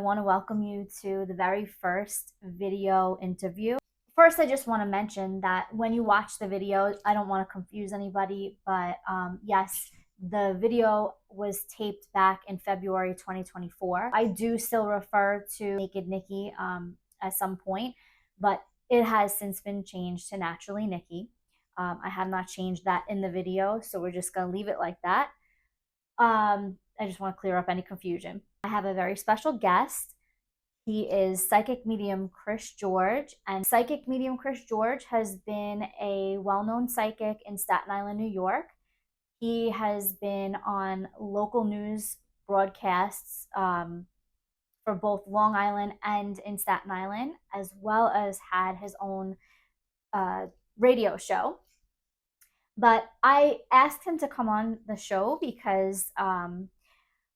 I want to welcome you to the very first video interview. First, I just want to mention that when you watch the video, I don't want to confuse anybody, but yes, the video was taped back in February 2024. I do still refer to Naked Nikki at some point, but it has since been changed to Naturally Nikki. I have not changed that in the video, so we're just going to leave it like that. I just want to clear up any confusion. I have a very special guest. He is psychic medium Chris George, and psychic medium Chris George has been a well-known psychic in Staten Island, New York. He has been on local news broadcasts for both Long Island and in Staten Island, as well as had his own radio show. But I asked him to come on the show because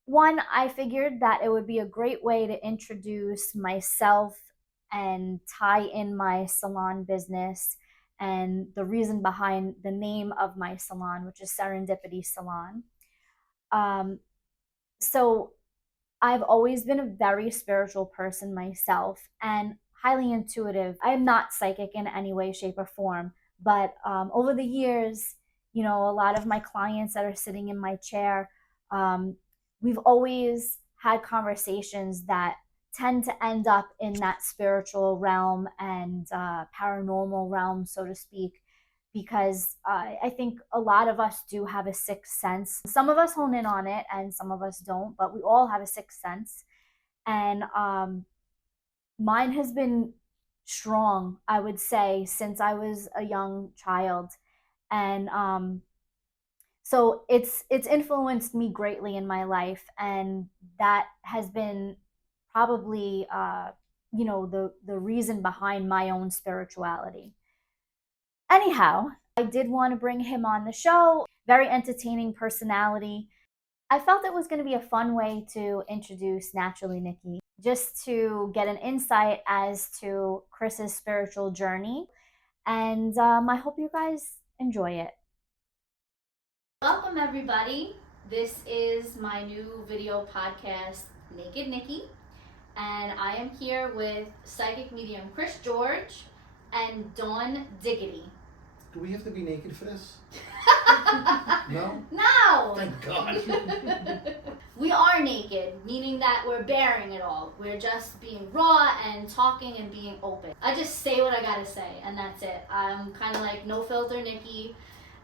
one, I figured that it would be a great way to introduce myself and tie in my salon business and the reason behind the name of my salon, which is Serendipity Salon. So I've always been a very spiritual person myself and highly intuitive. I am not psychic in any way, shape, or form, but over the years, a lot of my clients that are sitting in my chair, we've always had conversations that tend to end up in that spiritual realm and paranormal realm, so to speak, because I think a lot of us do have a sixth sense. Some of us hone in on it and some of us don't, but we all have a sixth sense. And mine has been strong, I would say, since I was a young child. And so it's influenced me greatly in my life, and that has been probably the reason behind my own spirituality. Anyhow, I did want to bring him on the show. Very entertaining personality. I felt it was going to be a fun way to introduce Naturally Nikki, just to get an insight as to Chris's spiritual journey. And I hope you guys enjoy it. Welcome, everybody. This is my new video podcast, Naked Nikki. And I am here with psychic medium Chris George and Dawn Diggity. Do we have to be naked for this? No? No! Thank God. We are naked, meaning that we're bearing it all. We're just being raw and talking and being open. I just say what I gotta say, and that's it. I'm kind of like no filter Nikki,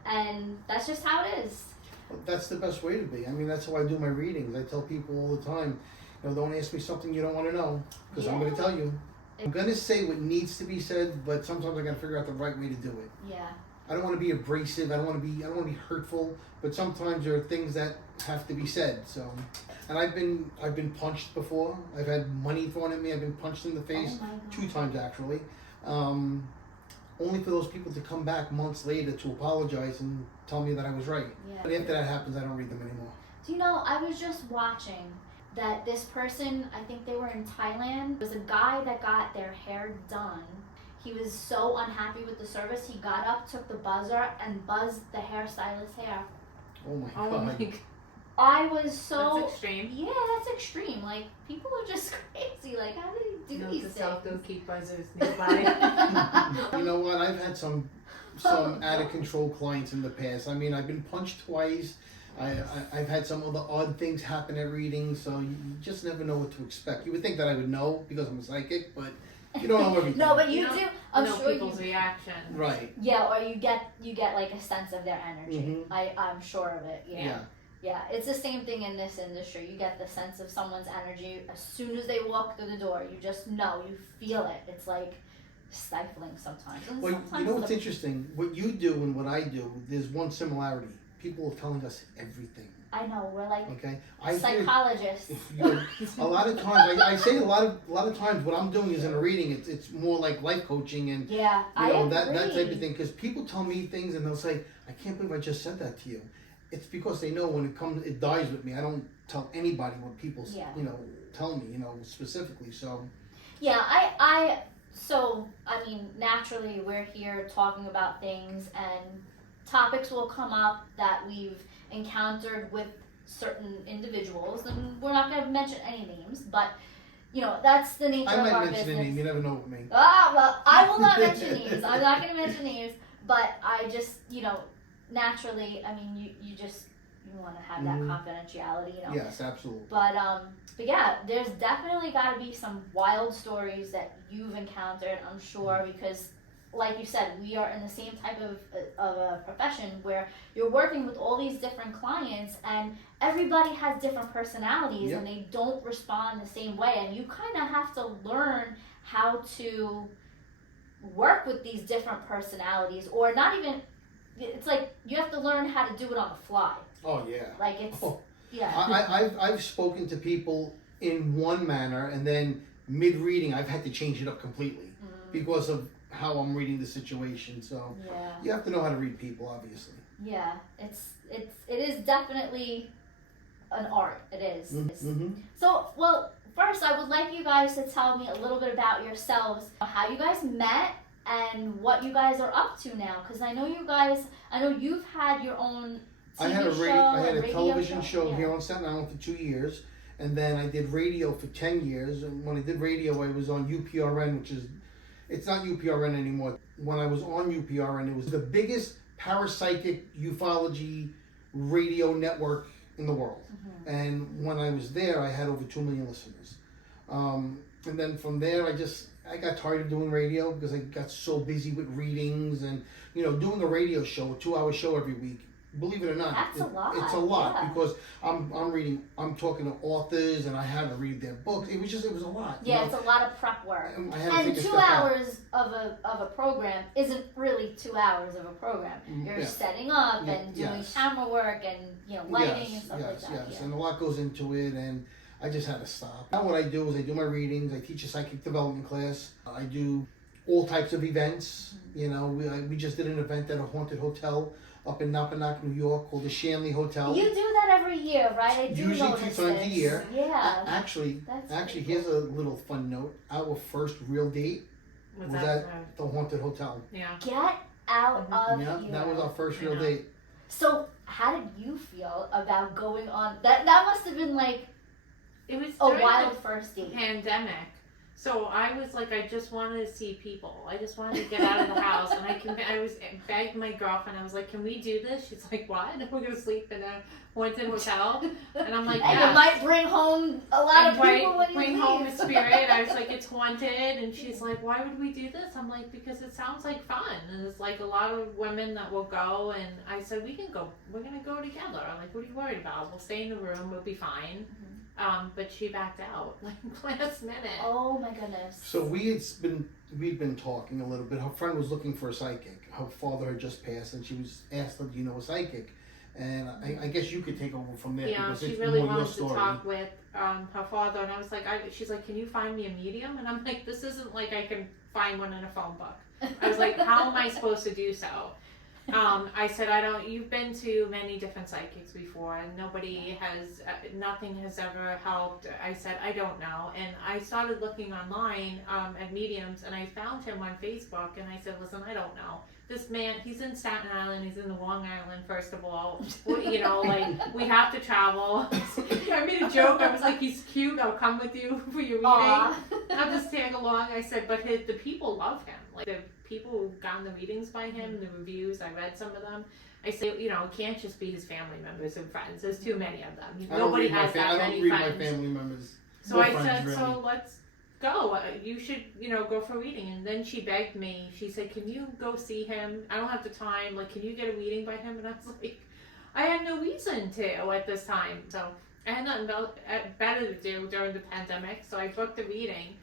and that's just how it is. Well, that's the best way to be. I mean, that's how I do my readings. I tell people all the time, don't ask me something you don't want to know, because I'm going to tell you. I'm going to say what needs to be said, but sometimes I got to figure out the right way to do it. Yeah. I don't want to be abrasive. I don't want to be hurtful. But sometimes there are things that have to be said. So, and I've been punched before. I've had money thrown at me. I've been punched in the face 2 times actually. Only for those people to come back months later to apologize and tell me that I was right. Yeah. But after that happens, I don't read them anymore. Do you know? I was just watching that this person, I think they were in Thailand, was a guy that got their hair done. He was so unhappy with the service, he got up, took the buzzer, and buzzed the hairstylist's hair. Oh my God. I was so... That's extreme. Yeah, that's extreme. Like, people are just crazy. Like, how do they do these things? Don't keep buzzers nearby. You know what? I've had some out of control clients in the past. I mean, I've been punched twice. I've had some other odd things happen at readings, so you just never know what to expect. You would think that I would know because I'm a psychic, but you don't know everything. No, but you do. I'm know sure people's reaction. Right. Yeah, or you get like a sense of their energy. Mm-hmm. I'm sure of it. Yeah. Yeah, it's the same thing in this industry. You get the sense of someone's energy as soon as they walk through the door. You just know, you feel it. It's like stifling sometimes. And Well, sometimes you know what's interesting? What you do and what I do, there's one similarity. People are telling us everything. I know, we're like psychologists. psychologists. A lot of times, I say a lot of times what I'm doing is in a reading. It's more like life coaching and yeah, that type of thing. Because people tell me things and they'll say, "I can't believe I just said that to you." It's because they know when it dies with me. I don't tell anybody what people tell me specifically. So yeah, so I mean, naturally we're here talking about things, and topics will come up that we've encountered with certain individuals, and we're not going to mention any names, but you know, that's the nature I of might our mention a business. name. You never know with me. Ah, well, I will not mention names. I'm not going to mention names, but I just, you know, naturally, I mean, you just you want to have that confidentiality, you know. Yes, absolutely. But yeah, there's definitely got to be some wild stories that you've encountered, I'm sure, because like you said, we are in the same type of a profession where you're working with all these different clients and everybody has different personalities Yep. and they don't respond the same way, and you kind of have to learn how to work with these different personalities, or not even, it's like you have to learn how to do it on the fly. Oh yeah. Like it's yeah. I've spoken to people in one manner, and then mid reading I've had to change it up completely because of how I'm reading the situation. So Yeah. you have to know how to read people, obviously. Yeah, it is definitely an art. It is. Mm-hmm. So, well, first I would like you guys to tell me a little bit about yourselves, how you guys met, and what you guys are up to now. Because I know you've had your own TV I had a radio television show yeah. here on Staten Island for 2 years, and then I did radio for 10 years. And when I did radio, I was on UPRN, which is, it's not UPRN anymore. When I was on UPRN, it was the biggest parapsychic ufology radio network in the world. And when I was there, I had over 2 million listeners. And then from there, I got tired of doing radio because I got so busy with readings and, you know, doing a radio show, a 2-hour show every week. Believe it or not, That's a lot. It's a lot yeah. because I'm talking to authors and I had to read their books. It was a lot. Yeah, you know? It's a lot of prep work. I had to And take a 2 step back. hours of a program isn't really 2 hours of a program. You're Yeah. setting up Yeah, and doing yes. camera work and, you know, lighting and stuff like that. Yes, Yeah. and a lot goes into it, and I just had to stop. Now what I do is I do my readings. I teach a psychic development class. I do all types of events. You know, we just did an event at a haunted hotel up in Napanock, New York, called the Shanley Hotel. You do that every year, right? I do Usually notice 2 times this. a year. Yeah. Actually, That's here's a little fun note. Our first real date What's was that? at the haunted hotel. Yeah. Get out of Yeah, here. that was our first real Yeah. date. So, how did you feel about going on that? That must have been like It was a during wild the first date. pandemic. So I was like, I just wanted to see people. I just wanted to get out of the house, and I was begged my girlfriend. I was like, "Can we do this?" She's like, "What? We're gonna sleep in a haunted hotel?" And I'm like, And "Yeah." you might bring home a lot of people when you bring leave. home a spirit. I was like, "It's haunted," and she's like, "Why would we do this?" I'm like, "Because it sounds like fun, and there's like a lot of women that will go." And I said, "We can go. We're gonna go together. Like, what are you worried about? We'll stay in the room. We'll be fine." But she backed out like last minute. Oh my goodness. So we'd been talking a little bit. Her friend was looking for a psychic. Her father had just passed, and she was asked, "Do you know a psychic?" And I guess you could take over from there Yeah, because she it's really more your wanted to story. talk with her father, and I was like, she's like, "Can you find me a medium?" And I'm like, "This isn't like I can find one in a phone book." I was like, "How am I supposed to do so?" I said, you've been to many different psychics before, and nothing has ever helped. I said, I don't know. And I started looking online at mediums, and I found him on Facebook, and I said, listen, I don't know. This man, he's in Staten Island, he's in the Long Island, first of all. You know, like, we have to travel. I made a joke, I was like, he's cute, I'll come with you for your reading. I'll just tag along. I said, but the people love him. Like, the people who've gotten the readings by him, the reviews, I read some of them. I say, you know, it can't just be his family members and friends. There's too many of them. Nobody has that many friends. I don't read my family members. So No I friends, said, really. so let's go. You should, you know, go for a reading. And then she begged me. She said, can you go see him? I don't have the time. Like, can you get a reading by him? And I was like, I had no reason to at this time. So I had nothing better to do during the pandemic. So I booked the reading.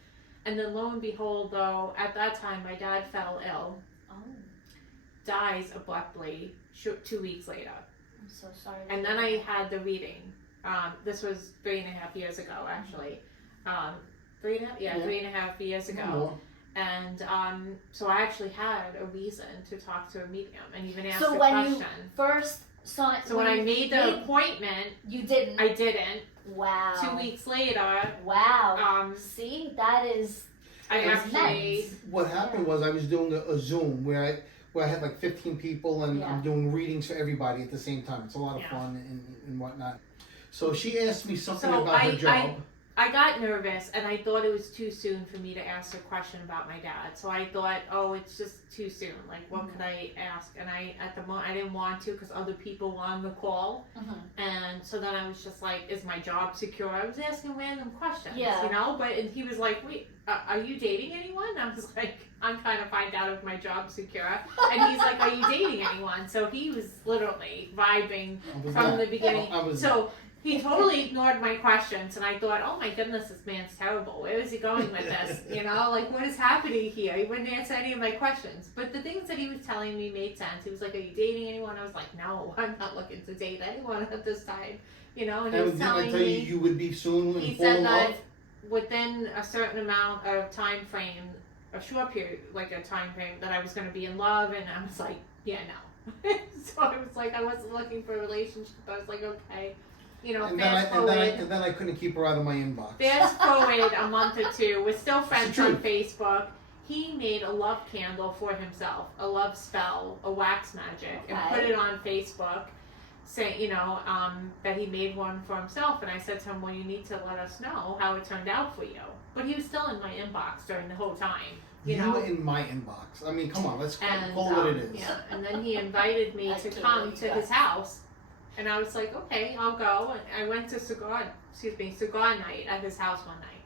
And then lo and behold, though, at that time, my dad fell ill. Oh, Dies abruptly 2 weeks later. I'm so sorry. And then I had the reading. This was 3.5 years ago, actually. 3.5 years ago. More. And so I actually had a reason to talk to a medium and even ask So a when question. you first saw it, So when I made the appointment, you didn't. I didn't. Wow. 2 weeks later, Wow. See, that is. I It was actually nice. What happened was I was doing a Zoom where I had like 15 people, and Yeah. I'm doing readings for everybody at the same time. It's a lot of Yeah. fun and whatnot. So she asked me something So about her job. I got nervous and I thought it was too soon for me to ask a question about my dad. So I thought, oh, it's just too soon. Like, what could I ask? And at the moment, I didn't want to because other people were on the call. And so then I was just like, is my job secure? I was asking random questions, you know? And he was like, wait, are you dating anyone? I was like, I'm trying to find out if my job's secure. And he's like, are you dating anyone? So he was literally vibing from the beginning. So he totally ignored my questions, and I thought, oh my goodness, this man's terrible. Where is he going with this? You know, like, what is happening here? He wouldn't answer any of my questions. But the things that he was telling me made sense. He was like, are you dating anyone? I was like, no, I'm not looking to date anyone at this time. You know, and he was telling me, you would be soon he fall said in that love? within a certain amount of time frame, a short period, like a time frame, that I was going to be in love, and I was like, yeah, no. So I was like, I wasn't looking for a relationship. I was like, okay. You know, And fast forward. then I couldn't keep her out of my inbox. Fast forward a month or two. We're still friends on Facebook. He made a love candle for himself, a love spell, a wax magic, and put it on Facebook, saying, you know, that he made one for himself. And I said to him, well, you need to let us know how it turned out for you. But he was still in my inbox during the whole time. You know, in my inbox. I mean, come on, let's call and, it what it is. Yeah, and then he invited me to come to his house. And I was like, okay, I'll go. And I went to cigar night at his house one night.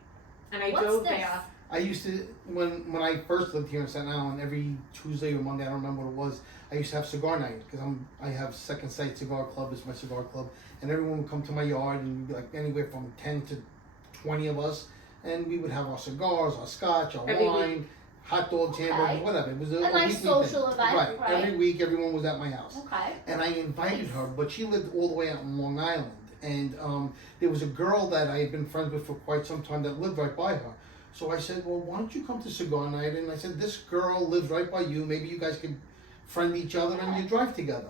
And I drove there. I used to, when I first lived here in Staten Island, every Tuesday or Monday, I don't remember what it was, I used to have cigar night, because I have Second Sight Cigar Club is my cigar club, and everyone would come to my yard, and we'd be like anywhere from 10 to 20 of us, and we would have our cigars, our scotch, our wine, hot dogs, hamburgers, whatever. It was a nice social event, right? Every week, everyone was at my house. Okay. And I invited her, but she lived all the way out in Long Island. And there was a girl that I had been friends with for quite some time that lived right by her. So I said, well, why don't you come to cigar night? And I said, this girl lives right by you. Maybe you guys could friend each other and you drive together.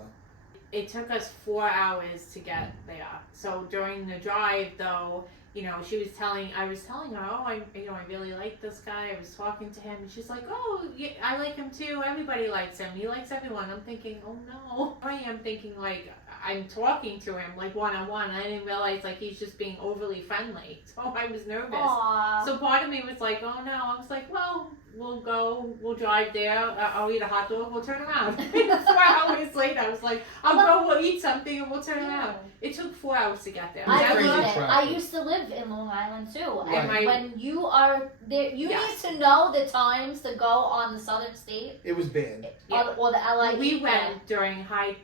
It took us 4 hours to get there. So during the drive, though, you know, I was telling her, oh, I really like this guy. I was talking to him, and she's like, oh, yeah, I like him too. Everybody likes him. He likes everyone. I'm thinking, oh no. I am thinking, like, I'm talking to him, like, one-on-one. I didn't realize, like, he's just being overly friendly. So I was nervous. Aww. So part of me was like, oh no. I was like, well, we'll drive there. I'll eat a hot dog. We'll turn around. 4 hours later, I was like, we'll eat something and we'll turn around. It took 4 hours to get there. I used to live in Long Island too. And when you are there, you need to know the times to go on the Southern State. It was bad. Or the LA. We went during high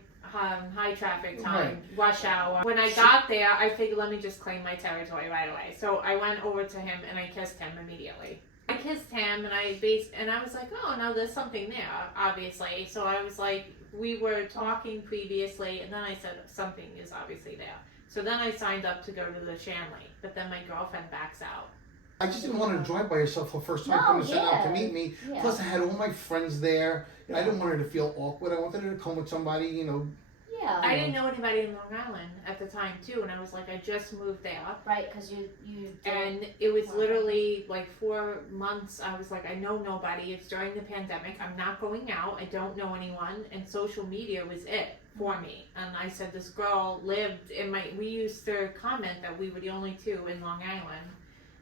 traffic time, rush hour. When I got there, I figured, let me just claim my territory right away. So I went over to him and I kissed him immediately. I kissed him and I was like, oh no, there's something there, obviously. So I was like, we were talking previously, and then I said something is obviously there. So then I signed up to go to the Shanley, but then my girlfriend backs out. I just didn't want her to drive by herself for the first time coming out to meet me. Yeah. Plus, I had all my friends there. I didn't want her to feel awkward. I wanted her to come with somebody, you know. Yeah. I didn't know anybody in Long Island at the time too, and I was like, I just moved there. Right, because you. And it was literally like 4 months. I was like, I know nobody. It's during the pandemic. I'm not going out. I don't know anyone, and social media was it for me. And I said, this girl lived in my. We used to comment that we were the only two in Long Island,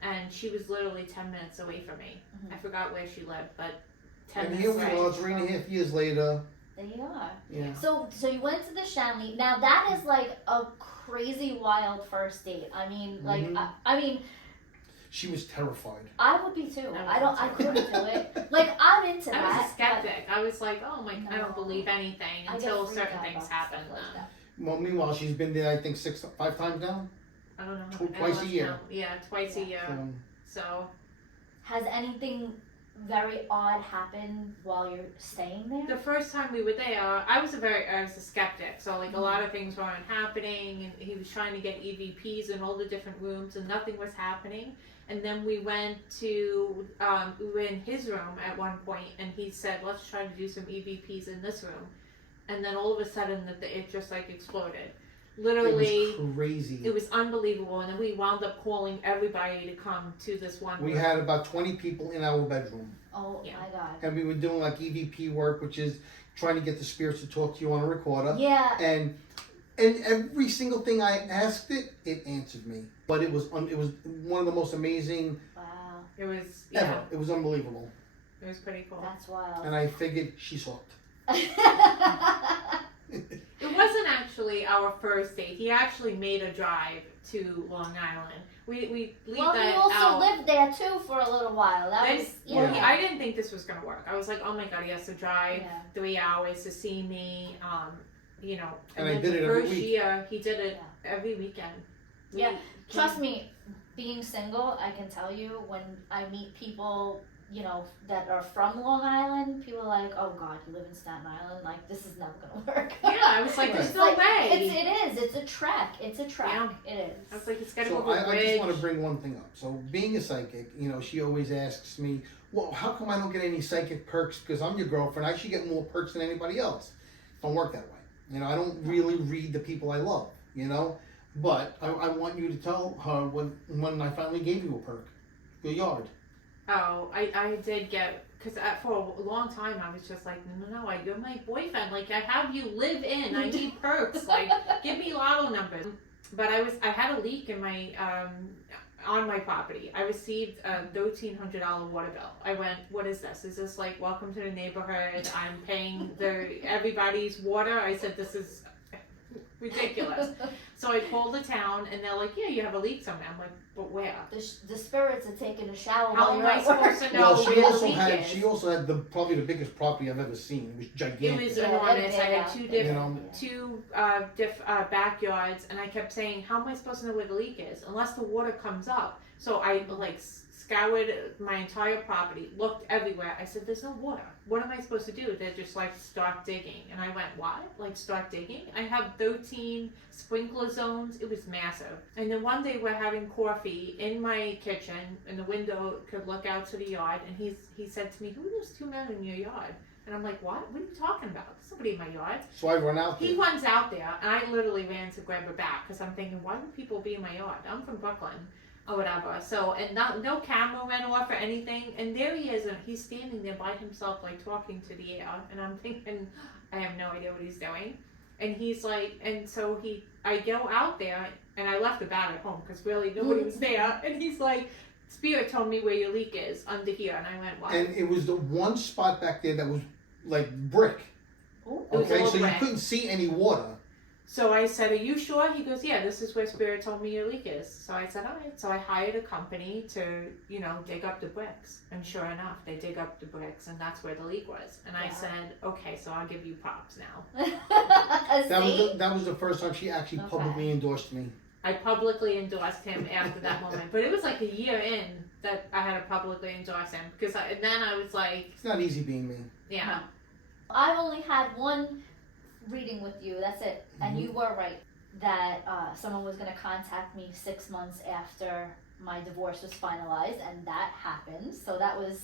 and she was literally 10 minutes away from me. I forgot where she lived, but 10 minutes away. And here we are, 3.5 years later. There you are. Yeah. So you went to the Shanley. Now that is like a crazy wild first date. I mean, like, I mean. She was terrified. I would be too. I couldn't do it. Like, I'm into that. I was a skeptic. I was like, oh my, I don't believe anything until certain things happen. Well, meanwhile, she's been there, I think, 5 times now. I don't know. Twice a year. Yeah, twice a year. So. Has anything very odd happen while you're staying there? The first time we were there, I was a skeptic. So like a lot of things weren't happening, and he was trying to get EVPs in all the different rooms, and nothing was happening. And then we went to we were in his room at one point, and he said, let's try to do some EVPs in this room. And then all of a sudden it just like exploded. Literally, it was crazy. It was unbelievable, and then we wound up calling everybody to come to this one room. We had about 20 people in our bedroom. Oh my God! And we were doing like EVP work, which is trying to get the spirits to talk to you on a recorder. Yeah. And And every single thing I asked it answered me. But it was one of the most amazing Wow. It was ever. It was unbelievable. It was pretty cool. That's wild. And I figured she's hooked. It wasn't actually our first date. He actually made a drive to Long Island. We leave well, that he also out. lived there too for a little while. That Then, was well, yeah. I didn't think this was gonna work. I was like, oh my god, he has to drive Yeah. 3 hours to see me. You know, And I then did the it every first week. year he did it every weekend. Yeah. Trust me, being single, I can tell you when I meet people, you know, that are from Long Island, people are like, oh God, you live in Staten Island, like this is never gonna work. Yeah, I was like, there's It's no like, way. It is. It's a trek. It's a trek. Yeah. It I is. was like, it's gotta So go over a I just want to bridge. bring one thing up. So being a psychic, you know, she always asks me, well, how come I don't get any psychic perks? Because I'm your girlfriend. I should get more perks than anybody else. Don't work that way. You know, I don't really read the people I love, you know. But I want you to tell her when I finally gave you a perk, your yard. Oh, I did get, because for a long time I was just like, no, you're my boyfriend. Like, I have you live in. I need perks. Like, give me lotto numbers. But I had a leak in my, on my property. I received a $1,300 water bill. I went, what is this? Is this like, welcome to the neighborhood? I'm paying everybody's water? I said, this is ridiculous. So I called the town and they're like, yeah, you have a leak somewhere. I'm like, but where? The spirits are taking a shower How while am you're I at work. supposed to know Well, where the leak is? she also had probably the biggest property I've ever seen. It was It gigantic. was Yeah, enormous. I yeah, had two yeah. different, two backyards, and I kept saying, "How am I supposed to know where the leak is unless the water comes up?" So I like scoured my entire property, looked everywhere. I said, "There's no water. What am I supposed to do?" They're just like, "Start digging," and I went, "What? Like start digging?" I have 13 sprinkler zones. It was massive. And then one day we're having coffee in my kitchen, and the window could look out to the yard. And he said to me, "Who are those two men in your yard?" And I'm like, what? What are you talking about? There's somebody in my yard. So I run out there. He runs out there, and I literally ran to grab her back because I'm thinking, why would people be in my yard? I'm from Brooklyn or whatever. So, and no camera went off or anything. And there he is, and he's standing there by himself, like talking to the air. And I'm thinking, I have no idea what he's doing. And he's like, and so I go out there, and I left the bat at home because really nobody was there. And he's like, Spirit told me where your leak is under here. And I went, what? And it was the one spot back there that was like brick. Ooh. It was Okay, all so brick. you couldn't see any water. So I said, are you sure? He goes, yeah, this is where Spirit told me your leak is. So I said, all right. So I hired a company to, dig up the bricks. And sure enough, they dig up the bricks, and that's where the leak was. And I Yeah. said, okay, so I'll give you props now. That was the first time she actually Okay. publicly endorsed me. I publicly endorsed him after that moment. But it was like a year in that I had to publicly endorse him. Because then I was like, It's not easy being me. yeah. No. I've only had one reading with you. That's it. And you were right that someone was going to contact me 6 months after my divorce was finalized, and that happened. So that was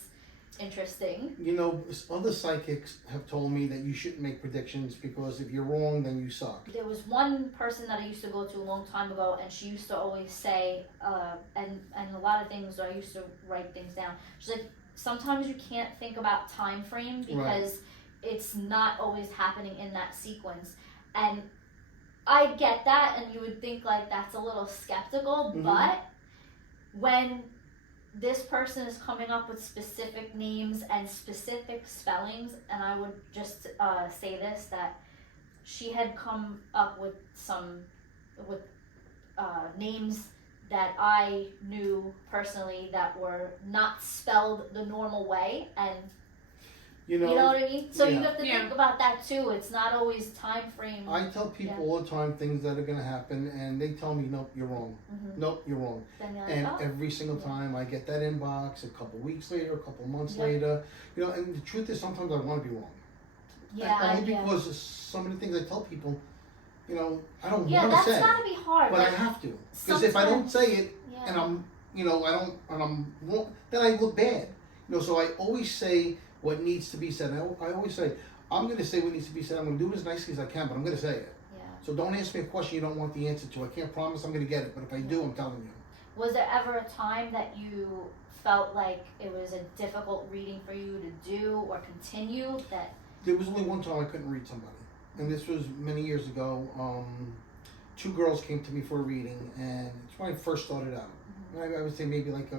interesting. You know, other psychics have told me that you shouldn't make predictions because if you're wrong, then you suck. There was one person that I used to go to a long time ago, and she used to always say, and a lot of things, I used to write things down. She's like, sometimes you can't think about time frame because it's not always happening in that sequence. And I get that, and you would think like that's a little skeptical, but when this person is coming up with specific names and specific spellings, and I would just say this, that she had come up with names that I knew personally that were not spelled the normal way, and You you know what I mean? So you yeah. have to Yeah. think about that too. It's not always time frame. I tell people all the time things that are going to happen, and they tell me, nope, you're wrong. Nope, you're wrong. Then you're like, And oh. every single time I get that inbox, a couple weeks later, a couple months Yeah. later, and the truth is sometimes I want to be wrong. Yeah, Only yeah. because of some of the things I tell people, I don't Yeah, want to that's say, gotta be hard. but I like, have to. Because if I don't say it, yeah. and I'm wrong, then I look bad. So I always say what needs to be said. I always say, I'm going to say what needs to be said. I'm going to do it as nicely as I can, but I'm going to say it. Yeah. So don't ask me a question you don't want the answer to. I can't promise I'm going to get it, but if I do, I'm telling you. Was there ever a time that you felt like it was a difficult reading for you to do or continue? That There was only one time I couldn't read somebody. and this was many years ago. Two girls came to me for a reading, and it's when I first started out. I would say maybe like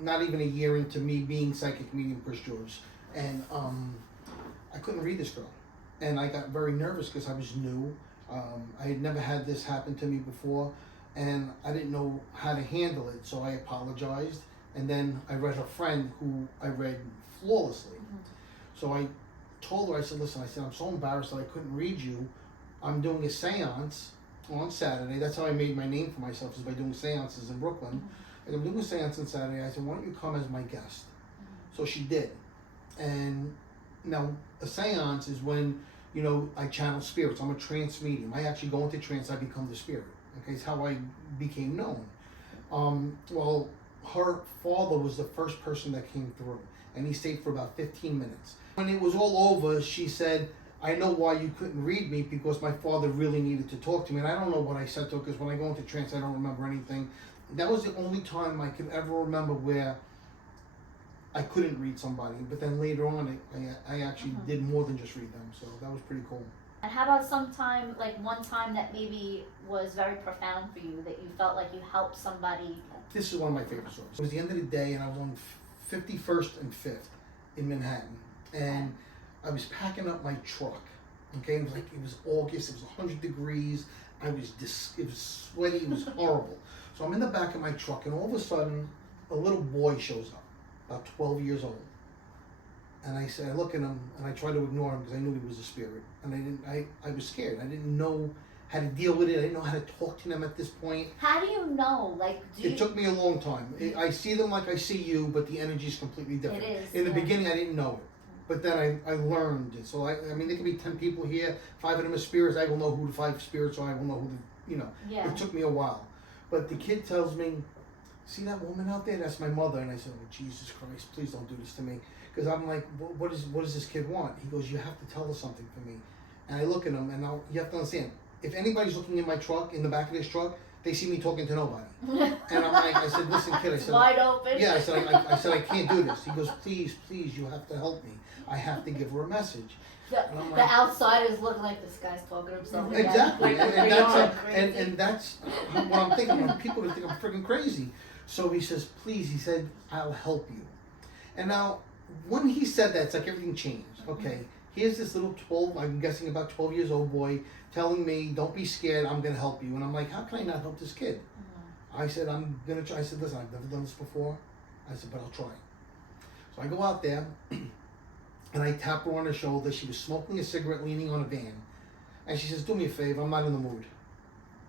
not even a year into me being psychic medium Chris George, and I couldn't read this girl, and I got very nervous because I was new. I had never had this happen to me before, and I didn't know how to handle it, so I apologized. And then I read her friend, who I read flawlessly. So I told her, I said, listen, I said, I'm so embarrassed that I couldn't read you. I'm doing a seance on Saturday. That's how I made my name for myself, is by doing seances in Brooklyn. And I'm doing a seance on Saturday. I said, why don't you come as my guest? So she did. And now a seance is when, you know, I channel spirits. I'm a trance medium. I actually go into trance, I become the spirit. Okay, it's how I became known. Well, her father was the first person that came through, and he stayed for about 15 minutes. When it was all over, she said, I know why you couldn't read me, because my father really needed to talk to me. And I don't know what I said to her, because when I go into trance, I don't remember anything. That was the only time I could ever remember where I couldn't read somebody. But then later on, I actually did more than just read them. So that was pretty cool. And how about sometime, like one time that maybe was very profound for you, that you felt like you helped somebody? This is one of my favorite stories. It was the end of the day, and I was on 51st and 5th in Manhattan. And I was packing up my truck. Okay, it was August, it was 100 degrees. It was sweaty, it was horrible. So I'm in the back of my truck, and all of a sudden, a little boy shows up, about 12 years old. And I said, I look at him, and I try to ignore him because I knew he was a spirit. And I was scared. I didn't know how to deal with it. I didn't know how to talk to them at this point. How do you know? Like, it took me a long time. I see them like I see you, but the energy is completely different. It is. In the beginning, I didn't know it. But then I learned it. So, I mean, there could be 10 people here. 5 of them are spirits. I will know who the 5 spirits are. I will know who Yeah. It took me a while. But the kid tells me, see that woman out there? That's my mother. And I said, oh, Jesus Christ, please don't do this to me. Because I'm like, what does this kid want? He goes, you have to tell her something for me. And I look at him, and you have to understand, if anybody's looking in my truck, in the back of this truck, they see me talking to nobody. And I'm like, I said, listen, kid, I said, wide open. Yeah, I said, I can't do this. He goes, please, you have to help me. I have to give her a message. The outsiders look like this guy's talking to himself. Exactly, Like, and that's what I'm thinking. People are think I'm freaking crazy. So he says, please, he said, I'll help you. And now, when he said that, it's like everything changed. Okay, here's this little 12, I'm guessing about 12 years old boy telling me, don't be scared, I'm going to help you. And I'm like, how can I not help this kid? I said, I'm going to try. I said, listen, I've never done this before. I said, but I'll try. So I go out there, and I tap her on the shoulder. She was smoking a cigarette, leaning on a van. And she says, do me a favor, I'm not in the mood.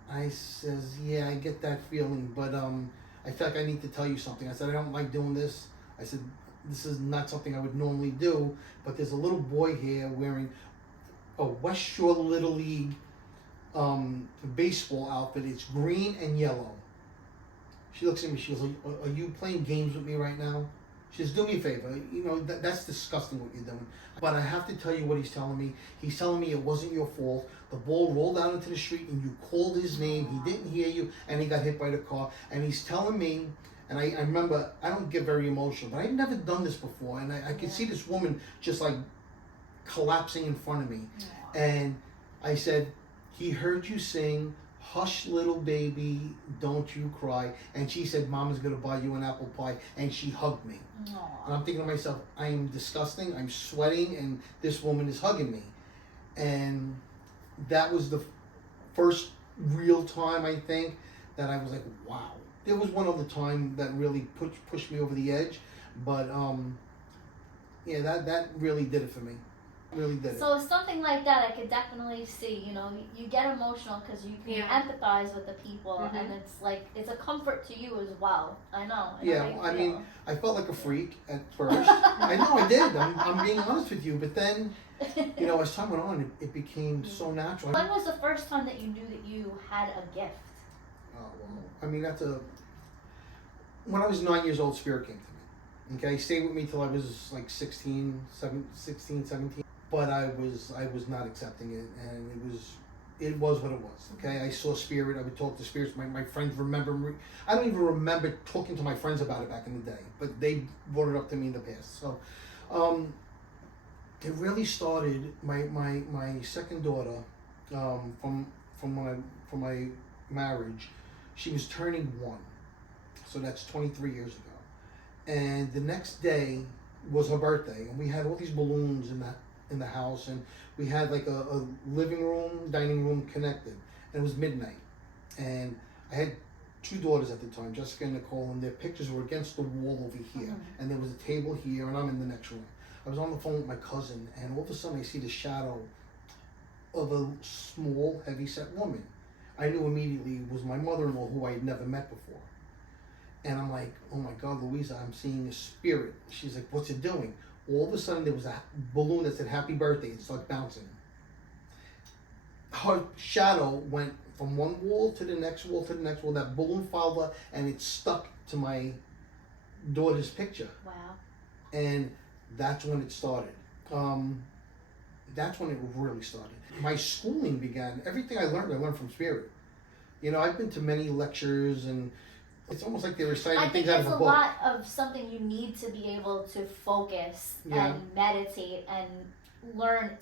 I says, yeah, I get that feeling, but I feel like I need to tell you something. I said, I don't like doing this. I said, this is not something I would normally do, but there's a little boy here wearing a West Shore Little League baseball outfit. It's green and yellow. She looks at me, she goes, are you playing games with me right now? She says, do me a favor, that's disgusting what you're doing. But I have to tell you what he's telling me. He's telling me it wasn't your fault. The ball rolled out into the street and you called his name. He didn't hear you and he got hit by the car. And he's telling me, and I remember, I don't get very emotional, but I'd never done this before. And I could see this woman just like collapsing in front of me. And I said, he heard you sing, hush little baby, don't you cry. And she said, Mama's gonna buy you an apple pie. And she hugged me. And I'm thinking to myself, I am disgusting, I'm sweating, and this woman is hugging me. And that was the first real time, I think, that I was like, wow. There was one other time that really pushed me over the edge, but yeah, that really did it for me. Really did it. So something like that, I could definitely see. You get emotional because you can empathize with the people, and it's like it's a comfort to you as well. I know. Yeah, I mean, I felt like a freak at first. I know I did. I'm being honest with you, but then, as time went on, it became so natural. When was the first time that you knew that you had a gift? Oh, well, I mean, when I was 9 years old, Spirit came to me. Okay, stayed with me till I was like 16, 17. But I was not accepting it, and it was what it was. Okay, I saw Spirit. I would talk to spirits. My friends remember me. I don't even remember talking to my friends about it back in the day, but they brought it up to me in the past. So, It really started my second daughter, from when from my marriage. She was turning 1, so that's 23 years ago. And the next day was her birthday, and we had all these balloons in the house, and we had like a living room, dining room connected, and it was midnight, and I had 2 daughters at the time, Jessica and Nicole, and their pictures were against the wall over here, and there was a table here, and I'm in the next room. I was on the phone with my cousin, and all of a sudden I see the shadow of a small, heavy-set woman. I knew immediately it was my mother-in-law, who I had never met before. And I'm like, oh my God, Louisa, I'm seeing a spirit. She's like, what's it doing? All of a sudden, there was a balloon that said happy birthday. It started bouncing. Her shadow went from one wall to the next wall to the next wall. That balloon followed her, and it stuck to my daughter's picture. Wow. And that's when it started. That's when it really started. My schooling began. Everything I learned from spirit. You know, I've been to many lectures, and it's almost like they're reciting I think things out it's of a a book. lot of something you need to be able to focus Yeah. and meditate and learn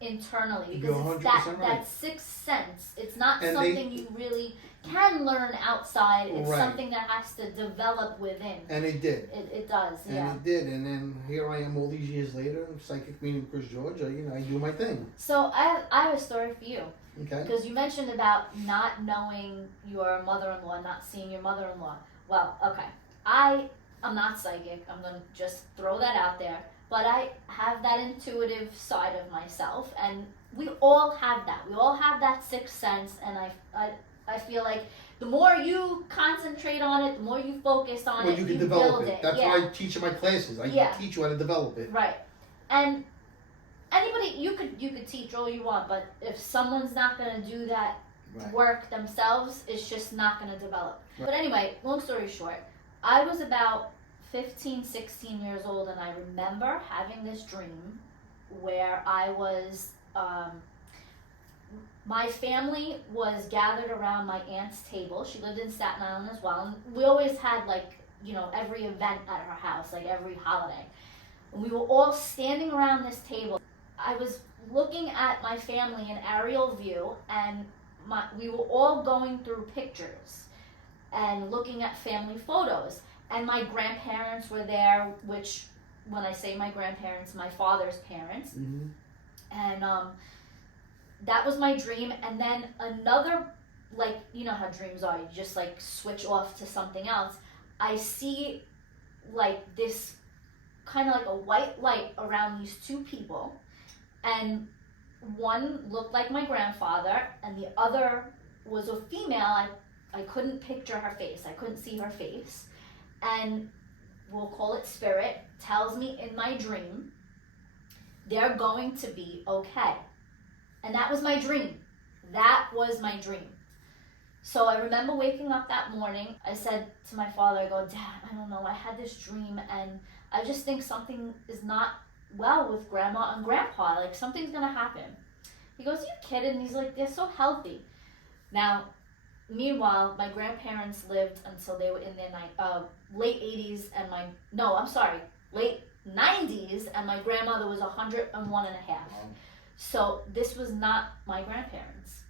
internally, You're because it's 100% right. that sixth sense. It's not And something you really can learn outside. It's Right. something that has to develop within. And it did. It does, And yeah. it did. And then here I am all these years later, psychic medium Chris George. I do my thing. So I have a story for you, Okay. because you mentioned about not knowing your mother-in-law, not seeing your mother-in-law. Well, okay, I'm not psychic. I'm gonna just throw that out there. But I have that intuitive side of myself, and we all have that. We all have that sixth sense, and I feel like the more you concentrate on it, the more you focus on Well, it, you can build develop it. it. That's yeah. what I teach in my classes. I Yeah. teach you how to develop it. Right. And anybody, you could teach all you want, but if someone's not gonna do that Right. work themselves, it's just not gonna develop. Right. But anyway, long story short, I was about 15, 16 years old, and I remember having this dream where I was, my family was gathered around my aunt's table. She lived in Staten Island as well, and we always had, like, every event at her house, like every holiday. And we were all standing around this table. I was looking at my family in aerial view, and we were all going through pictures and looking at family photos. And my grandparents were there, which, when I say my grandparents, my father's parents. Mm-hmm. And that was my dream. And then another, like, you know how dreams are, you just like switch off to something else. I see like this kind of like a white light around these 2 people, and one looked like my grandfather, and the other was a female. I couldn't picture her face. I couldn't see her face. And we'll call it spirit, tells me in my dream, they're going to be okay. And that was my dream. That was my dream. So I remember waking up that morning. I said to my father, I go, Dad, I don't know, I had this dream, and I just think something is not well with Grandma and Grandpa. Like, something's gonna happen. He goes, you kidding? He's like, they're so healthy. Now, meanwhile, my grandparents lived until they were in their late 80s, and late 90s, and my grandmother was 101 and a half. So this was not my grandparents.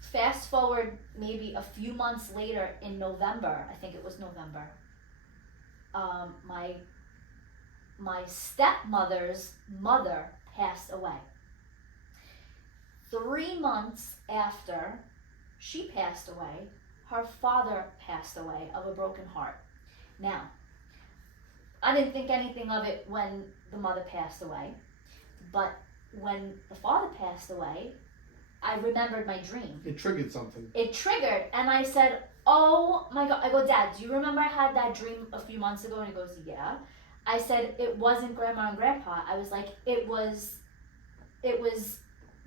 Fast forward maybe a few months later, in November, I think it was November, my stepmother's mother passed away. 3 months after she passed away, her father passed away of a broken heart. Now, I didn't think anything of it when the mother passed away, but when the father passed away, I remembered my dream. It triggered something. It triggered, and I said, oh my God. I go, Dad, do you remember I had that dream a few months ago? And he goes, yeah. I said, it wasn't Grandma and Grandpa. I was like, it was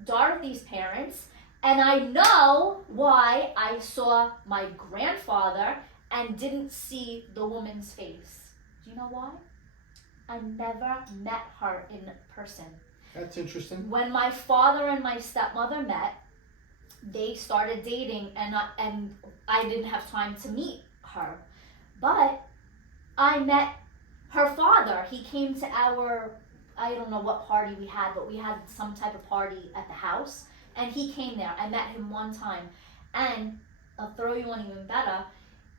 Dorothy's parents, and I know why I saw my grandfather and didn't see the woman's face. Do you know why? I never met her in person. That's interesting. When my father and my stepmother met, they started dating, and I didn't have time to meet her. But I met her father. He came to our I don't know what party we had, but we had some type of party at the house, and he came there. I met him one time, and I'll throw you one even better.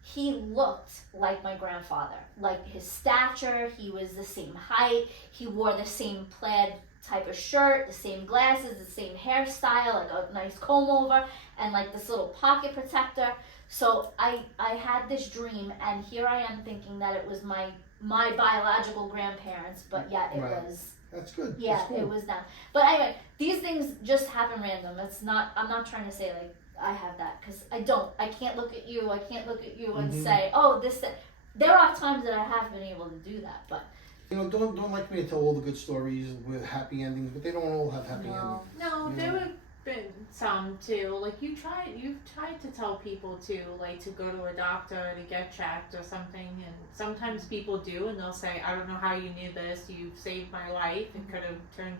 He looked like my grandfather, like his stature. He was the same height. He wore the same plaid type of shirt, the same glasses, the same hairstyle, like a nice comb over, and like this little pocket protector. So I had this dream, and here I am thinking that it was my biological grandparents, but yet it Right. was. That's good. Yeah, That's cool. it was them. But anyway, these things just happen random. It's not. I'm not trying to say like I have that, because I don't. I can't look at you. I can't look at you and say, oh, this. That. There are times that I have been able to do that, but You know, don't like me to tell all the good stories with happy endings, but they don't all have happy no. endings. No, You there know? have been some too. Like you've tried to tell people to like to go to a doctor to get checked or something, and sometimes people do, and they'll say, "I don't know how you knew this. You've saved my life. It could have turned,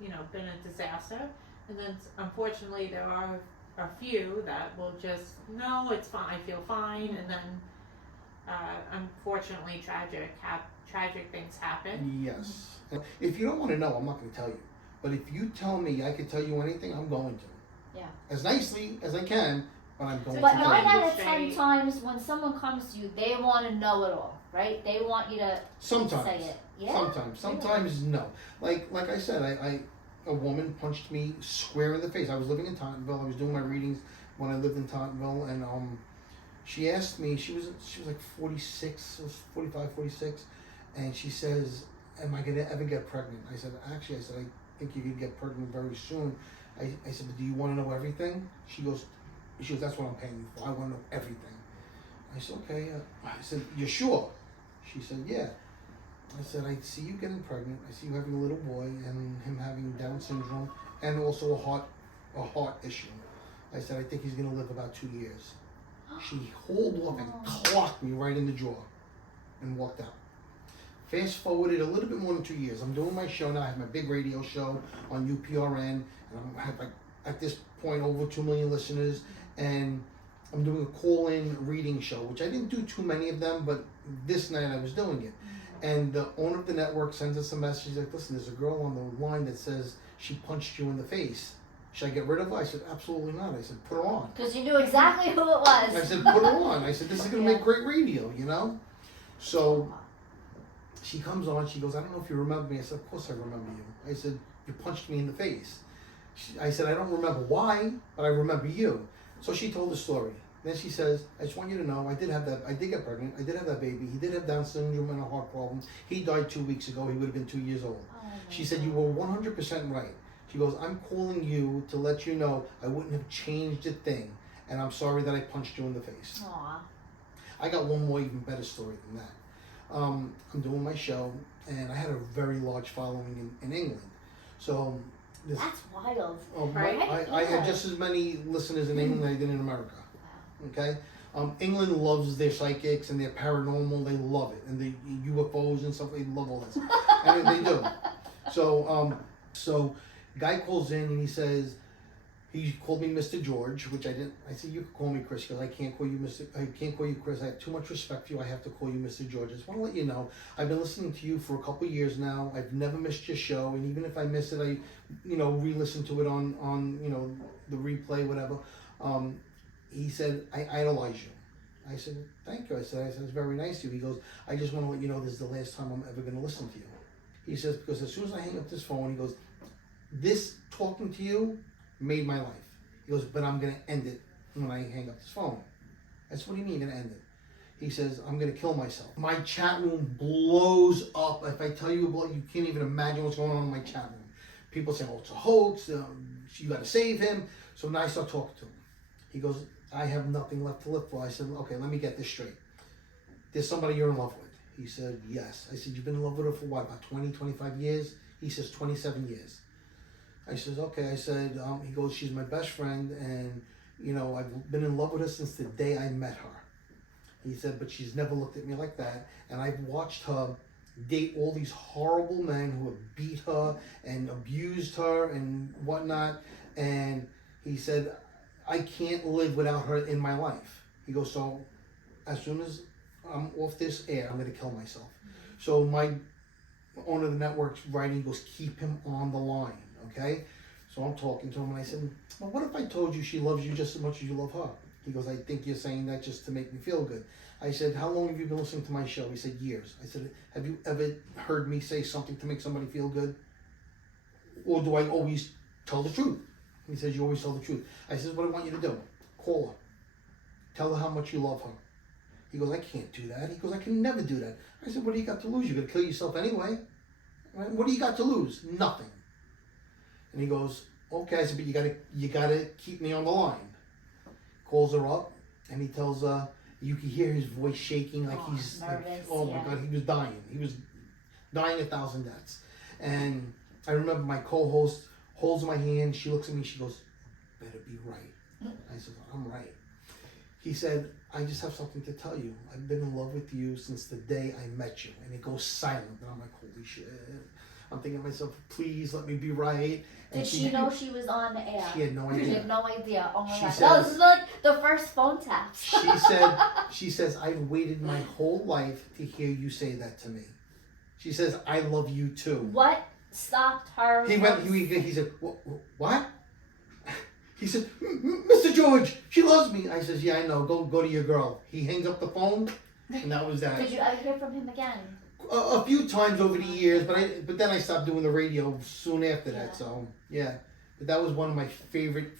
been a disaster." And then unfortunately, there are a few that will just, "No, it's fine. I feel fine," and then unfortunately, tragic things happen. Yes. If you don't want to know, I'm not going to tell you. But if you tell me I could tell you anything, I'm going to. Yeah. As nicely as I can, but I'm going But to nine tell you. out of 10 times when someone comes to you, they want to know it all, right? They want you to Sometimes. say it. Yeah. Sometimes no. Like I said, a woman punched me square in the face. I was living in Tottenville. I was doing my readings when I lived in Tottenville, and she asked me. She was like 46, 45, 46, and she says, "Am I gonna ever get pregnant?" I said, "Actually," I think you could get pregnant very soon. I said, "But do you want to know everything?" She goes, "That's what I'm paying you for. I want to know everything." I said, "Okay." I said, "You're sure?" She said, "Yeah." I said, "I see you getting pregnant. I see you having a little boy and him having Down syndrome and also a heart issue." I said, "I think he's gonna live about 2 years." She hauled off and clocked me right in the jaw and walked out. Fast forwarded a little bit more than 2 years. I'm doing my show now. I have my big radio show on UPRN, and I have like at this point over 2 million listeners. And I'm doing a call-in reading show, which I didn't do too many of them, but this night I was doing it. And the owner of the network sends us a message like, "Listen, there's a girl on the line that says she punched you in the face. Should I get rid of her?" I said, "Absolutely not." I said, "Put her on." Because you knew exactly who it was. I said, "Put her on." I said, "This is going to make great radio, you know?" So she comes on. She goes, "I don't know if you remember me." I said, "Of course I remember you." I said, "You punched me in the face." I said, "I don't remember why, but I remember you." So she told the story. Then she says, "I just want you to know, I did get pregnant. I did have that baby. He did have Down syndrome and a heart problem. He died 2 weeks ago. He would have been 2 years old." She said, "You were 100% right." She goes, "I'm calling you to let you know I wouldn't have changed a thing. And I'm sorry that I punched you in the face." Aw. I got one more even better story than that. I'm doing my show, and I had a very large following in England. So this, That's wild. Right? I had just as many listeners in England as I did in America. Okay, England loves their psychics and their paranormal. They love it, and the UFOs and stuff. They love all that stuff, and they do. So guy calls in and he says, he called me Mr. George, which I didn't. I said, "You can call me Chris," because I can't call you Mr. I can't call you Chris. I have too much respect for you. I have to call you Mr. George. I just want to let you know I've been listening to you for a couple of years now. I've never missed your show, and even if I miss it, I re-listen to it on the replay, whatever. He said, "I idolize you." I said, "Thank you." I said, "It's very nice of you." He goes, "I just want to let you know this is the last time I'm ever going to listen to you." He says, "Because as soon as I hang up this phone," he goes, "this talking to you made my life." He goes, "But I'm going to end it when I hang up this phone." That's what do you mean, going to end it? He says, "I'm going to kill myself." My chat room blows up. If I tell you about, you can't even imagine what's going on in my chat room. People say, "Oh, it's a hoax. You got to save him." So now I start talking to him. He goes, "I have nothing left to live for." I said, "Okay, let me get this straight. There's somebody you're in love with." He said, "Yes." I said, "You've been in love with her for what, about 20, 25 years? He says, 27 years. I says, "Okay." I said, he goes, "She's my best friend, and, I've been in love with her since the day I met her." He said, "But she's never looked at me like that, and I've watched her date all these horrible men who have beat her and abused her and whatnot." And he said, "I can't live without her in my life." He goes, "So as soon as I'm off this air, I'm going to kill myself." So owner of the network's writing. He goes, keep him on the line, okay? So I'm talking to him, and I said, well, what if I told you she loves you just as much as you love her? He goes, I think you're saying that just to make me feel good. I said, how long have you been listening to my show? He said, years. I said, have you ever heard me say something to make somebody feel good? Or do I always tell the truth? He says, you always tell the truth. I said, what I want you to do, call her. Tell her how much you love her. He goes, I can't do that. He goes, I can never do that. I said, what do you got to lose? You're going to kill yourself anyway. Right? What do you got to lose? Nothing. And he goes, okay. I said, but you gotta keep me on the line. Calls her up, and he tells her, you can hear his voice shaking like he's nervous, like, oh my God, he was dying. He was dying 1,000 deaths. And I remember my co-host holds my hand. She looks at me. She goes, better be right. I said, I'm right. He said, I just have something to tell you. I've been in love with you since the day I met you. And it goes silent. And I'm like, holy shit. I'm thinking to myself, please let me be right. And Did she know she was on the air? She had no idea. She had no idea. Oh my She God. said- No, this is like the first phone tap. She says, I've waited my whole life to hear you say that to me. She says, I love you too. What stopped her? He said, what? He said, Mr. George, she loves me. I says, yeah, I know. Go to your girl. He hangs up the phone, and that was that. Did you ever hear from him again? A few times over the years, but then I stopped doing the radio soon after that. Yeah. So yeah, but that was one of my favorite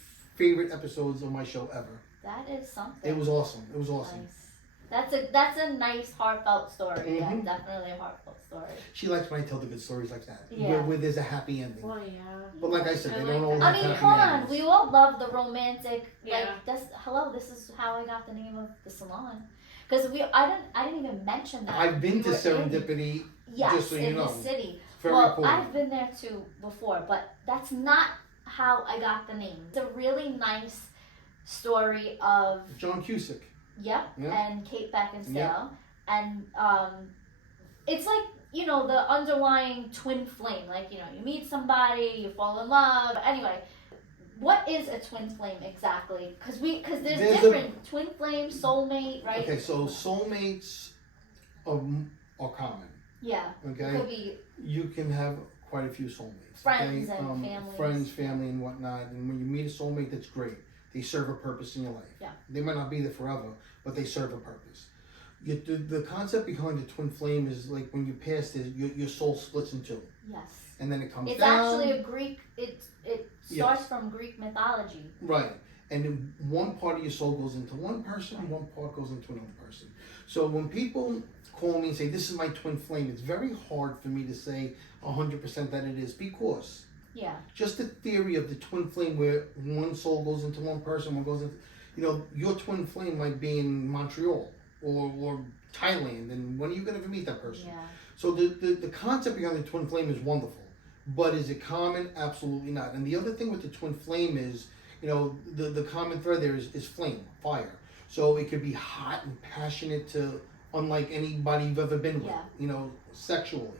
episodes of my show ever. That is something. It was awesome. It was awesome. Nice. That's a nice heartfelt story. Mhm. Yeah, definitely a heartfelt story. She likes when I tell the good stories like that, Yeah. where there's a happy ending. Well, yeah. But like I said, I they like don't always that. I have mean, happy come on. endings. We all love the romantic. Yeah. Like this is how I got the name of the salon. Because I didn't even mention that. I've been We to were Serendipity. Yes, just so you in know. the city. Very Well, cool. I've been there too before, but that's not how I got the name. It's a really nice story of John Cusick. Yep, Yeah. and Kate Beckinsale, Yep. and it's like the underlying twin flame. Like you meet somebody, you fall in love. Anyway, what is a twin flame exactly? Because there's different twin flame, soulmate, right? Okay, so soulmates are common. Yeah. Okay, Could be you can have quite a few soulmates. friends okay? and families. Friends, family, and whatnot. And when you meet a soulmate, that's great. They serve a purpose in your life. Yeah. They might not be there forever, but they serve a purpose. The concept behind the twin flame is like when you pass it, your soul splits in two, Yes. and then it comes It's down. actually a Greek. It starts from Greek mythology. Right. And then one part of your soul goes into one person, one part goes into another person. So when people call me and say, this is my twin flame, it's very hard for me to say 100% that it is, because Yeah. just the theory of the twin flame where one soul goes into one person, one goes into, your twin flame might be in Montreal or Thailand, and when are you going to ever meet that person? Yeah. So the concept behind the twin flame is wonderful, but is it common? Absolutely not. And the other thing with the twin flame is, the common thread there is flame, fire. So it could be hot and passionate to unlike anybody you've ever been with, Yeah. Sexually.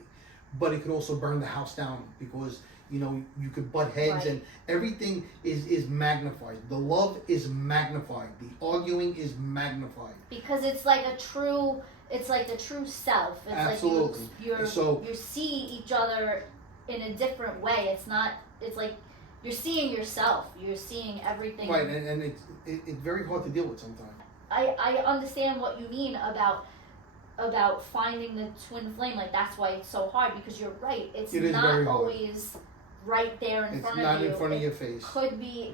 But it could also burn the house down because, you could butt heads, Right. and everything is magnified. The love is magnified. The arguing is magnified. Because it's like the true self. It's Absolutely. like So- you see each other in a different way. It's like you're seeing yourself. You're seeing everything. Right, and it's very hard to deal with sometimes. I understand what you mean about finding the twin flame. Like that's why it's so hard, because you're right. It's It is not very hard. always right there in It's front not of you. in front of It your face. could be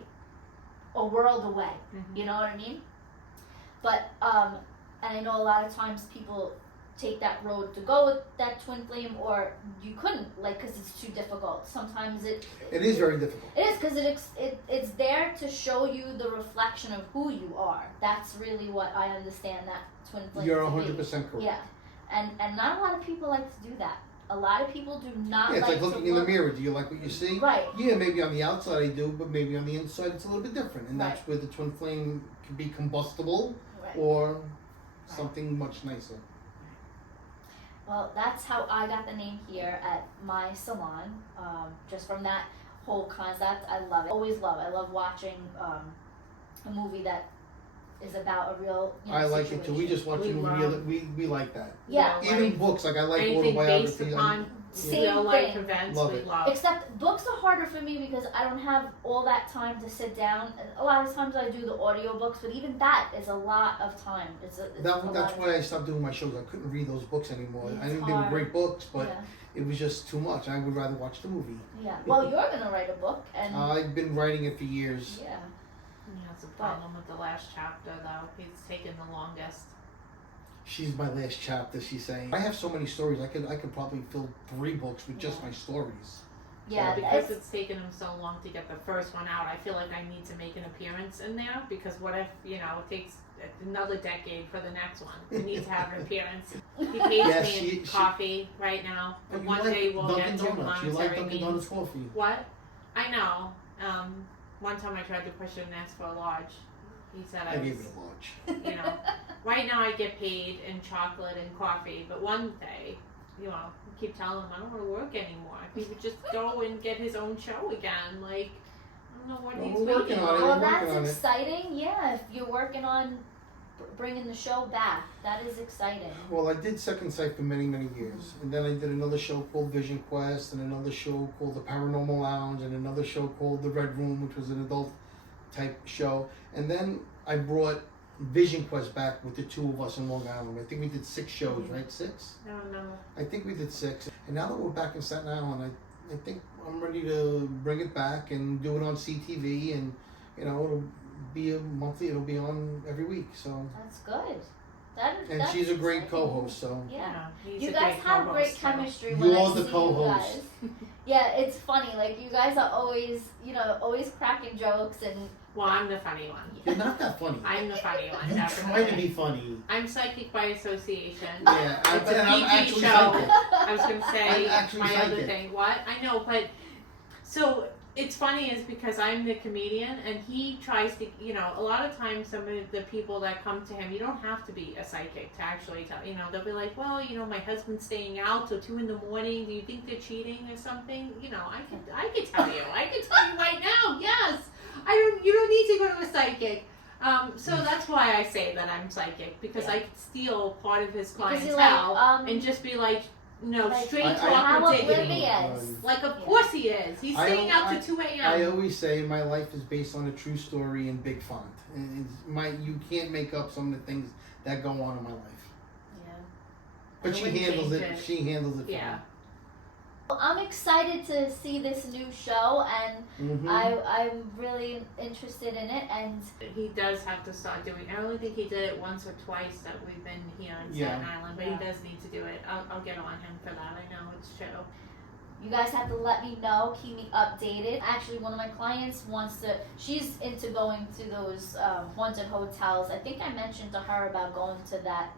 a world away. Mhm. You know what I mean? But and I know a lot of times people take that road to go with that twin flame, or you couldn't, because it's too difficult. Sometimes It is very difficult. it is, because it's there to show you the reflection of who you are. That's really what I understand that twin flame You're to be. 100% correct. Yeah, and not a lot of people like to do that. A lot of people do not Yeah, it's like to looking in the mirror. Do you like what you see? Right. Yeah, maybe on the outside I do, but maybe on the inside it's a little bit different. And that's Right. where the twin flame can be combustible Right. or something much nicer. Well, that's how I got the name here at my salon. Just from that whole concept, I love it. Always love it. I love watching a movie that is about a real, I like it too. We just watched We a movie. love- We like that. Yeah. Even books, like I like Anything based autobiography. upon Same real life thing. events, Love we it. love. Except books are harder for me because I don't have all that time to sit down. A lot of times I do the audiobooks, but even that is a lot of time. It's a That's lot why I stopped doing my shows. I couldn't read those books anymore. It's I think they were hard. great books, but yeah. it was just too much. I would rather watch the movie. Yeah. Well, you're gonna write a book, and I've been writing it for years. yeah. He has a problem with the last chapter though. He's taken the longest. She's my last chapter. She's saying, I have so many stories. I could probably fill 3 books with just Yeah. my stories. Yeah, Because it's taken him so long to get the first one out, I feel like I need to make an appearance in there because what if, it takes another decade for the next one. We need to have an appearance. He pays Yeah, me in coffee right now. Oh, And you one like day we'll Dunkin' get to Donuts. You like monetary Dunkin' means. Donuts coffee. What? I know. One time I tried to push it and ask for a large. He said I I gave was, it a large. right now I get paid in chocolate and coffee, but one day, I keep telling him I don't want to work anymore. He would just go and get his own show again. Like, I don't know what Well, he's we're working waiting on it. on. Well, We're working that's on it. exciting. Yeah, if you're working on bringing the show back, that is exciting. Well, I did Second Sight for many, many years. And then I did another show called Vision Quest, and another show called The Paranormal Lounge, and another show called The Red Room, which was an adult type show. And then I brought Vision Quest back with the 2 of us in Long Island. I think we did 6 shows, right? 6? I don't know. I think we did 6. And now that we're back in Staten Island, I think I'm ready to bring it back and do it on CTV, and it'll be a monthly. It'll be on every week. So. That's good. And that's she's a great exciting. co-host. So. Yeah. He's You a guys great have great co-host, too. chemistry when I You're see the co-host. you guys. Yeah, it's funny. Like you guys are always, always cracking jokes and. Well, I'm the funny one. You're not that funny. I'm the funny one. You definitely. try to be funny. I'm psychic by association. Yeah, It's a I'm PG actually show. psychic. I was gonna say I'm actually my other psychic. thing. What? I know, but so it's funny is because I'm the comedian and he tries to, a lot of times some of the people that come to him, you don't have to be a psychic to actually tell, they'll be like, well, my husband's staying out till 2 a.m. Do you think they're cheating or something? I could tell you. I could tell you right now. Yes. You don't need to go to a psychic. So that's why I say that I'm psychic because I could steal part of his Because clientele you're like, and just be like, like, straight I- talk how and diggity. oblivious. Like, of Yeah. course he is. He's I staying out don't- to 2 I a.m. always say my life is based on a true story in big font. And you can't make up some of the things that go on in my life. Yeah. But I she wouldn't handles change it. it. She handles it. Yeah. Well, I'm excited to see this new show, and Mm-hmm. I'm really interested in it. And He does have to start doing. I only think he did it once or twice that we've been here in Yeah. Staten Island, but Yeah. he does need to do it. I'll get on him for that. I know it's true. you guys have to let me know, keep me updated. Actually, one of my clients she's into going to those haunted hotels. I think I mentioned to her about going to that,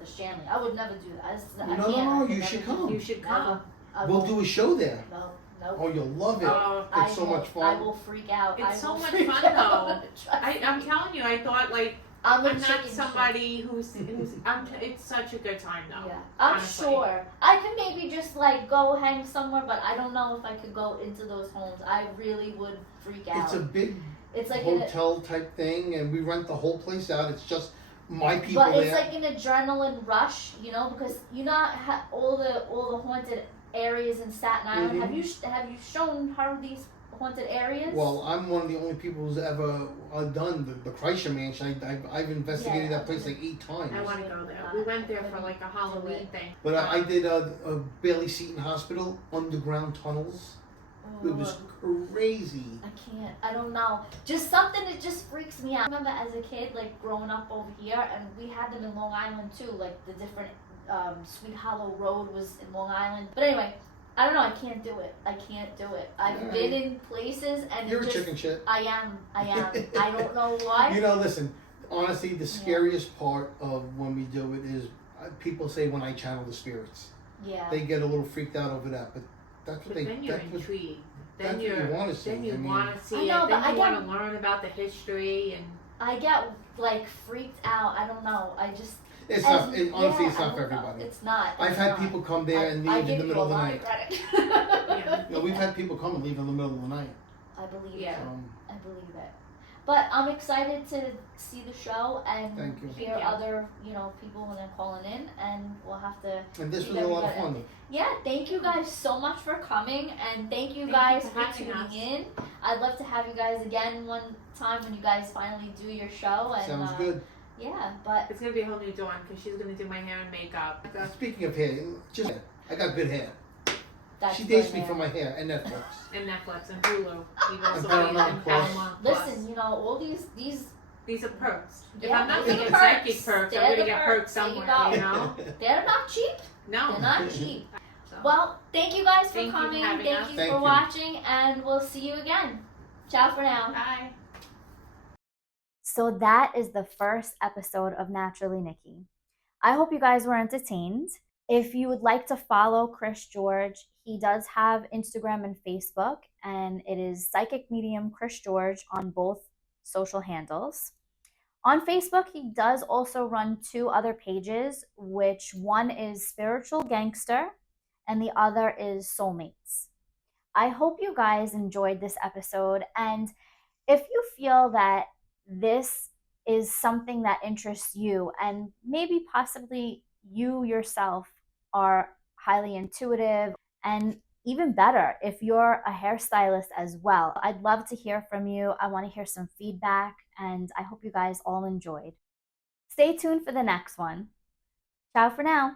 the Shanley. I would never do that. I No, can't. no, I could you never should do come. You should Never. come. I We'll won't. do a show there. No, no. Oh, you'll love it. I It's so will- much fun. I will freak out. It's I so will much freak fun, out. I'm telling you, I thought I'm a I'm not chicken somebody who's it's such a good time though. Yeah, I'm honestly. sure. I could maybe just go hang somewhere, but I don't know if I could go into those homes. I really would freak out. It's a big It's like hotel type thing, and we rent the whole place out. It's just my people but it's there. like an adrenaline rush, because all the haunted areas in Staten Island. Mhm. Have you shown her these haunted areas? Well, I'm one of the only people who's ever done the Kreischer Mansion. I've investigated Yeah. that place like 8 times. I want to go there. We went there for like a Halloween thing. But I did a Bailey Seton Hospital underground tunnels. It was crazy. I can't. I don't know. Just something that just freaks me out. I remember as a kid, growing up over here, and we had them in Long Island too. Like the different Sweet Hollow Road was in Long Island. But anyway, I don't know. I can't do it. I can't do it. I've Yeah. been in places, and You're it a just, chicken shit. I am. I don't know why. Listen, honestly, the scariest part of when we do it is people say when I channel the spirits. Yeah. They get a little freaked out over that, but that's what But they. then you're That's what, intrigued. that's Then what you you're want to see. then you I mean, want to see I know, it. but Then you I want to learn about the history and I get freaked out. I don't know. I just. it's and- not. Honestly, yeah, it's I not for don't know. everybody. It's not. I've It's had not. people come there and I leave in give the you middle a of the lot night. credit. Yeah. We've had people come and leave in the middle of the night. I believe Yeah. it. So, I believe it. But I'm excited to see the show and Thank you. hear Thank you. other, people when they're calling in, and we'll have to. And this see was a that we lot of got fun. it. Yeah, thank you guys so much for coming, and thank you Thank guys you for for having tuning us. in. I'd love to have you guys again one time when you guys finally do your show. And Sounds good. Yeah, but It's gonna be a whole new Dawn because she's gonna do my hair and makeup. Speaking of hair, just I got good hair. that's She good, dates me man. for my hair and Netflix. And Netflix and Hulu. You've also Paramount been in Plus. Paramount Plus. Listen, all these These are perks. If Yeah, I'm not these are getting perks. psychic perks, They're I'm gonna the get perks. perks There you somewhere, go. you know? they're not cheap. No. They're not cheap. So, Well, thank you guys for Thank you for coming. having Thank us. you Thank for you. watching, and we'll see you again. Ciao for now. bye. So that is the first episode of Naturally Nikki. I hope you guys were entertained. If you would like to follow Chris George, he does have Instagram and Facebook, and it is Psychic Medium Chris George on both social handles. On Facebook, he does also run 2 other pages, which one is Spiritual Gangster and the other is Soulmates. I hope you guys enjoyed this episode, and if you feel that this is something that interests you, and maybe possibly you yourself are highly intuitive, and even better, if you're a hairstylist as well, I'd love to hear from you. I want to hear some feedback, and I hope you guys all enjoyed. Stay tuned for the next one. Ciao for now.